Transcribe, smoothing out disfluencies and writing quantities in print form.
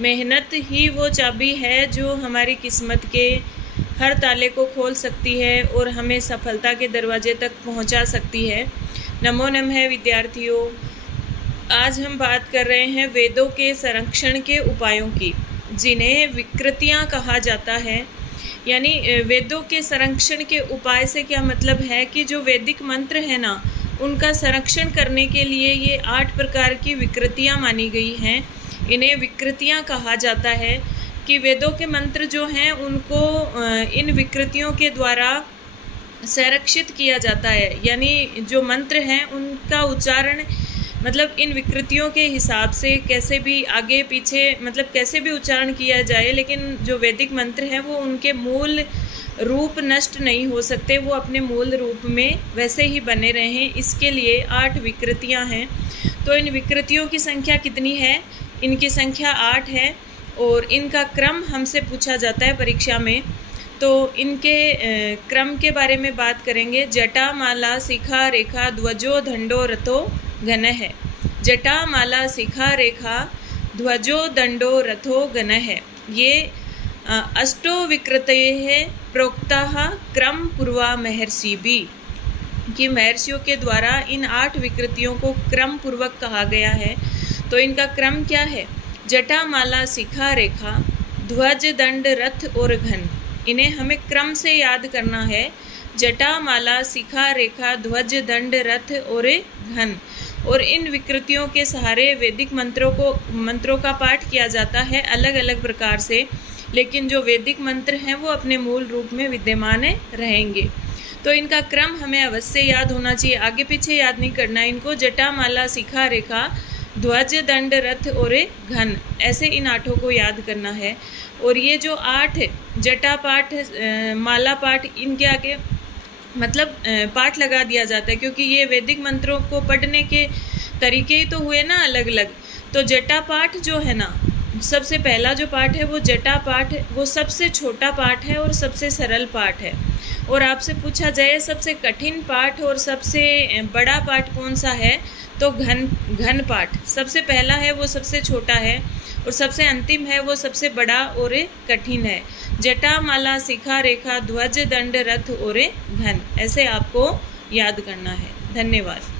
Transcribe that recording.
मेहनत ही वो चाबी है जो हमारी किस्मत के हर ताले को खोल सकती है और हमें सफलता के दरवाजे तक पहुंचा सकती है। नमो नमः विद्यार्थियों, आज हम बात कर रहे हैं वेदों के संरक्षण के उपायों की, जिन्हें विकृतियां कहा जाता है। यानी वेदों के संरक्षण के उपाय से क्या मतलब है कि जो वैदिक मंत्र है ना, उनका संरक्षण करने के लिए ये 8 प्रकार की विकृतियां मानी गई हैं। इन्हें विकृतियां कहा जाता है कि वेदों के मंत्र जो हैं उनको इन विकृतियों के द्वारा संरक्षित किया जाता है। यानी जो मंत्र हैं उनका उच्चारण मतलब इन विकृतियों के हिसाब से कैसे भी आगे पीछे मतलब कैसे भी उच्चारण किया जाए, लेकिन जो वैदिक मंत्र हैं वो उनके मूल रूप नष्ट नहीं हो सकते, वो अपने मूल रूप में वैसे ही बने रहें। इसके लिए 8 विकृतियां हैं। तो इन विकृतियों की संख्या कितनी है? इनकी संख्या 8 है और इनका क्रम हमसे पूछा जाता है परीक्षा में। तो इनके क्रम के बारे में बात करेंगे। जटा माला शिखा रेखा ध्वजो दंडो रथो घन है। जटा माला शिखा रेखा ध्वजो दंडो रथो घन है। ये अष्टो विकृतये प्रोक्ता क्रम पूर्वा महर्षि भी, कि महर्षियों के द्वारा इन 8 विकृतियों को क्रम पूर्वक कहा गया है। तो इनका क्रम क्या है? जटा माला शिखा रेखा ध्वज दंड रथ और घन। इन्हें हमें क्रम से याद करना है। जटा माला शिखा रेखा ध्वज दंड रथ और घन। और इन विकृतियों के सहारे वैदिक मंत्रों का पाठ किया जाता है अलग अलग प्रकार से, लेकिन जो वैदिक मंत्र हैं वो अपने मूल रूप में विद्यमान रहेंगे। तो इनका क्रम हमें अवश्य याद होना चाहिए, आगे पीछे याद नहीं करना इनको। जटा माला शिखा रेखा ध्वज दंड रथ और घन, ऐसे इन 8 को याद करना है। और ये जो 8 जटा पाठ माला पाठ, इनके आगे मतलब पाठ लगा दिया जाता है, क्योंकि ये वैदिक मंत्रों को पढ़ने के तरीके ही तो हुए ना अलग अलग। तो जटा पाठ जो है ना, सबसे पहला जो पाठ है वो जटा पाठ, वो सबसे छोटा पाठ है और सबसे सरल पाठ है। और आपसे पूछा जाए सबसे कठिन पाठ और सबसे बड़ा पाठ कौन सा है, तो घन पाठ सबसे पहला है, वो सबसे छोटा है, और सबसे अंतिम है वो सबसे बड़ा और कठिन है। जटा माला शिखा रेखा ध्वज दंड रथ और घन, ऐसे आपको याद करना है। धन्यवाद।